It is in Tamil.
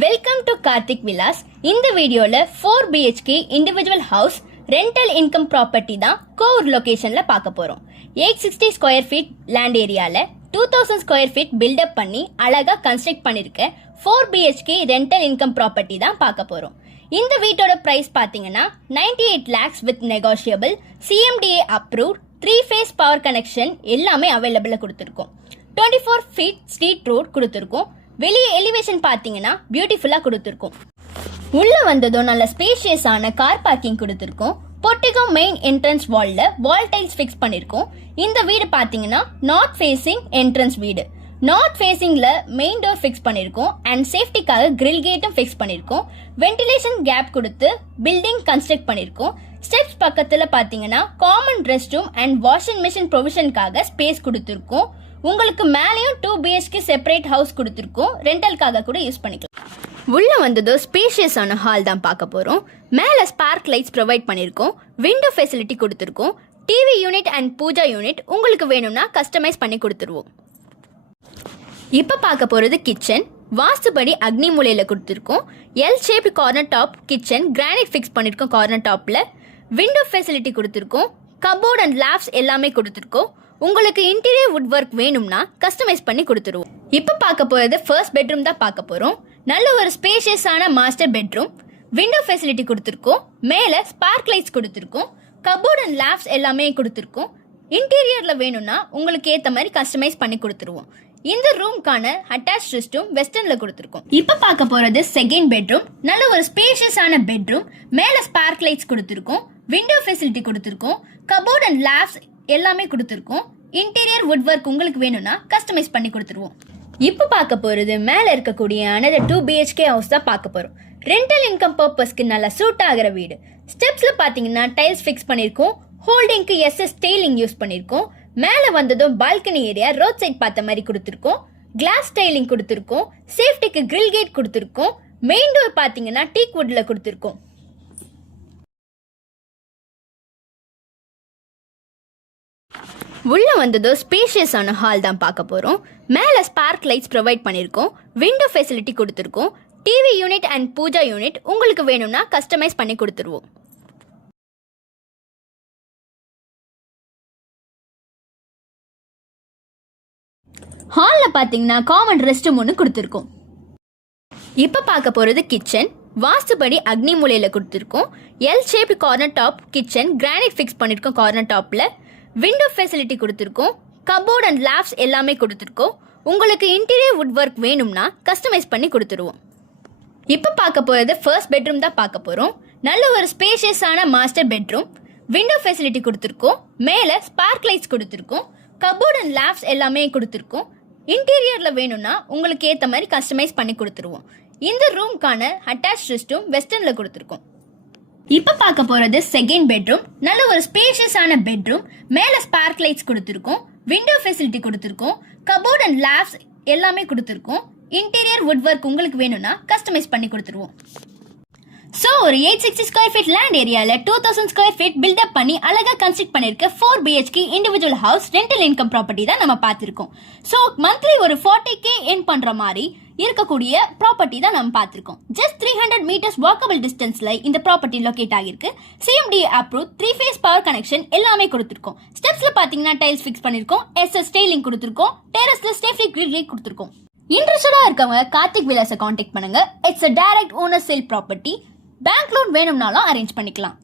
Welcome to Karthik Vilas. இந்த வீடியோல 4 BHK individual house rental income property தான் கோவூர் லொகேஷன்ல பார்க்க போறோம். 860 ஸ்கொயர் ஃபீட் லேண்ட் ஏரியால 2000 ஸ்கொயர் ஃபீட் பில்டப் பண்ணி அழகா கன்ஸ்ட்ரக்ட் பண்ணிருக்க 4 BHK ரெண்டல் இன்கம் ப்ராப்பர்ட்டி தான் பார்க்க போறோம். இந்த வீட்டோட பிரைஸ் பாத்தீங்கன்னா 98 lakhs with negotiable, CMDA approved, 3 phase power connection எல்லாமே அவைலபிளா கொடுத்துருக்கோம். 24 feet ஸ்ட்ரீட் ரோட் கொடுத்துருக்கோம். வெளியே எலிவேஷன் பாத்தீங்கன்னா பியூட்டிஃபுல்லா கொடுத்துருக்கோம். உள்ள வந்ததும் நல்ல ஸ்பேஷியஸான கார் பார்க்கிங் கொடுத்துருக்கோம். பொட்டிகோ மெயின் என்ட்ரன்ஸ் வால்ல வால் டைல்ஸ் ஃபிக்ஸ் பண்ணிருக்கோம். இந்த வீடு பாத்தீங்கன்னா நார்த் ஃபேசிங் என்ட்ரன்ஸ் வீடு. நார்த் ஃபேசிங்ல மெயின் டோர் ஃபிக்ஸ் பண்ணிருக்கோம் அண்ட் சேஃப்டிக்காக கிரில் கேட்டும் ஃபிக்ஸ் பண்ணிருக்கோம். வென்டிலேஷன் கேப் கொடுத்து பில்டிங் கன்ஸ்ட்ரக்ட் பண்ணிருக்கோம். ஸ்டெப்ஸ் பக்கத்துல பாத்தீங்கன்னா common rest room and washing machine ப்ரொவிஷனுக்காக ஸ்பேஸ் கொடுத்துருக்கோம். உங்களுக்கு மேலேயும் 2 BHK செப்பரேட் ஹவுஸ் கொடுத்துருக்கோம். ரெண்டலுக்காக கூட யூஸ் பண்ணிக்கலாம். உள்ள வந்ததோ ஸ்பேஷியஸான ஹால் தான் பார்க்க போறோம். மேல ஸ்பார்க் லைட்ஸ் ப்ரொவைட் பண்ணிருக்கோம். விண்டோ ஃபெசிலிட்டி கொடுத்துருக்கோம். TV unit and pooja unit உங்களுக்கு வேணும்னா கஸ்டமைஸ் பண்ணி கொடுத்துருவோம். இப்ப பார்க்க போறது கிச்சன். வாஸ்துபடி அக்னி மூலையில கொடுத்துருக்கோம். L shape corner top kitchen, granite fix பண்ணிருக்கோம். கார்னர் டாப்ல விண்டோ ஃபெசிலிட்டி கொடுத்துருக்கோம். கபோர்ட் அண்ட் லேப்ஸ் எல்லாமே கொடுத்துருக்கோம். உங்களுக்கு இன்டீரியர் வுட் ஒர்க் வேணும்னா கஸ்டமைஸ் பண்ணி கொடுத்துருவோம். இப்ப பார்க்க போறது ஃபர்ஸ்ட் பெட்ரூம் தான் பார்க்க போறோம். நல்ல ஒரு ஸ்பேஷியஸான மாஸ்டர் பெட்ரூம். விண்டோ ஃபெசிலிட்டி கொடுத்துருக்கோம். மேல ஸ்பார்க் லைட்ஸ் கொடுத்துருக்கோம். கபோர்ட் அண்ட் லேப்ஸ் எல்லாமே கொடுத்துருக்கோம். இன்டீரியர்ல வேணும்னா உங்களுக்கு ஏத்த மாதிரி கஸ்டமைஸ் பண்ணி கொடுத்துருவோம். இந்த ரூம்கான அட்டாச் ரெஸ்ட் ரூம் வெஸ்டர்ன்ல கொடுத்துருக்கோம். இப்ப பார்க்க போறது செகண்ட் பெட்ரூம். நல்ல ஒரு ஸ்பேஷியஸான பெட்ரூம். மேல ஸ்பார்க் லைட்ஸ் கொடுத்துருக்கோம். விண்டோ ஃபெசிலிட்டி கொடுத்துருக்கோம். கபோர்ட் அண்ட் லேப்ஸ் எல்லாமே கொடுத்துருக்கோம். இன்டீரியர் வுட் ஒர்க் உங்களுக்கு வேணும்னா கஸ்டமைஸ் பண்ணி கொடுத்துருவோம். இப்ப பார்க்க போறது மேல இருக்கக்கூடிய another 2 BHK ஹவுஸ் தான் பார்க்க போறோம். ரெண்டல் இன்கம் பர்பஸ்க்கு நல்லா சூட் ஆகிற வீடு. ஸ்டெப்ஸ்ல பாத்தீங்கன்னா டைல்ஸ் ஃபிக்ஸ் பண்ணிருக்கோம். ஹோல்டிங்க்கு SS டெய்லிங் யூஸ் பண்ணிருக்கோம். மேல வந்ததும் பால்கனி ஏரியா ரோட் சைட் பார்த்த மாதிரி கொடுத்துருக்கோம். கிளாஸ் டைலிங் கொடுத்துருக்கோம். சேஃப்டிக்கு கிரில் கேட் கொடுத்துருக்கோம். மெயின் டோர் பாத்தீங்கன்னா டீக் வுட்ல கொடுத்துருக்கோம். உள்ள வந்ததோ ஸ்பேஷியஸான ஹால் தான் பார்க்க போறோம். மேல ஸ்பார்க் லைட்ஸ் ப்ரொவைட் பண்ணிருக்கோம். விண்டோ ஃபெசிலிட்டி கொடுத்துருக்கோம். TV unit and pooja unit உங்களுக்கு வேணும்னா கஸ்டமைஸ் பண்ணி கொடுத்துருவோம். ஹால்ல பாத்தீங்கன்னா காமன் ரெஸ்ட் ரூம் ஒன்று கொடுத்துருக்கோம். இப்ப பார்க்க போறது கிச்சன். வாஸ்துபடி அக்னி மூலையில கொடுத்துருக்கோம். L shape corner top kitchen, granite fix பண்ணிருக்கோம். கார்னர் டாப்ல விண்டோ ஃபெசிலிட்டி கொடுத்துருக்கோம். கபோர்ட் அண்ட் லேப்ஸ் எல்லாமே கொடுத்துருக்கோம். உங்களுக்கு இன்டீரியர் வுட் ஒர்க் வேணும்னா கஸ்டமைஸ் பண்ணி கொடுத்துருவோம். இப்ப பார்க்க போறது ஃபர்ஸ்ட் பெட்ரூம் தான் பார்க்க போறோம். நல்ல ஒரு ஸ்பேஷியஸான மாஸ்டர் பெட்ரூம். விண்டோ ஃபெசிலிட்டி கொடுத்துருக்கோம். மேல ஸ்பார்க் லைட்ஸ் கொடுத்துருக்கோம். கபோர்ட் அண்ட் லேப்ஸ் எல்லாமே கொடுத்துருக்கோம். இன்டீரியர்ல வேணும்னா உங்களுக்கு ஏத்த மாதிரி கஸ்டமைஸ் பண்ணி கொடுத்துருவோம். இந்த ரூம்கான அட்டாச் ரெஸ்ட் ரூம் வெஸ்டர்ன்ல கொடுத்துருக்கோம். இப்ப பார்க்க போறது செகண்ட் பெட்ரூம். நல்ல ஒரு ஸ்பேஷியஸான பெட்ரூம். மேல ஸ்பார்க் லைட்ஸ் கொடுத்துருக்கோம். விண்டோ ஃபெசிலிட்டி கொடுத்துருக்கோம். கபோர்ட் அண்ட் லேப்ஸ் எல்லாமே கொடுத்துருக்கோம். இன்டீரியர் வுட் ஒர்க் உங்களுக்கு வேணும்னா கஸ்டமைஸ் பண்ணி கொடுத்துருவோம். சோ ஒரு 860 ஸ்கொயர் ஃபீட் லேண்ட் ஏரியால 2000 ஸ்கொயர் ஃபீட் பில்டப் பண்ணி அழகா கன்ஸ்ட்ரக்ட் பண்ணிருக்க 4 BHK individual house rental income property தான் நம்ம பார்த்திருக்கோம். சோ மந்த்லி ஒரு 40K எர்ன் பண்ற மாதிரி இருக்கக்கூடிய ப்ராப்பர்ட்டி தான் நம்ம பார்த்திருக்கோம். ஜஸ்ட் 300 meters வாக்கபிள் டிஸ்டன்ஸ்ல இந்த ப்ராப்பர்ட்டி லொகேட் ஆகிருக்கு. CMDA approve, 3 phase power connection எல்லாமே கொடுத்துருக்கோம். ஸ்டெப்ஸ்ல பாத்தீங்கன்னா டைல்ஸ் ஃபிக்ஸ் பண்ணிருக்கோம். SS டெய்லிங் கொடுத்துருக்கோம். டெரஸ்ல சேஃப்டி கிரில் கேட் கொடுத்துருக்கோம். இன்ட்ரெஸ்டடா இருக்கவங்க கார்த்திக் விலாஸை கான்டாக்ட் பண்ணுங்க. It's a direct owner sale property. Bank loan வேணும்னாலும் அரேஞ்ச் பண்ணிக்கலாம்.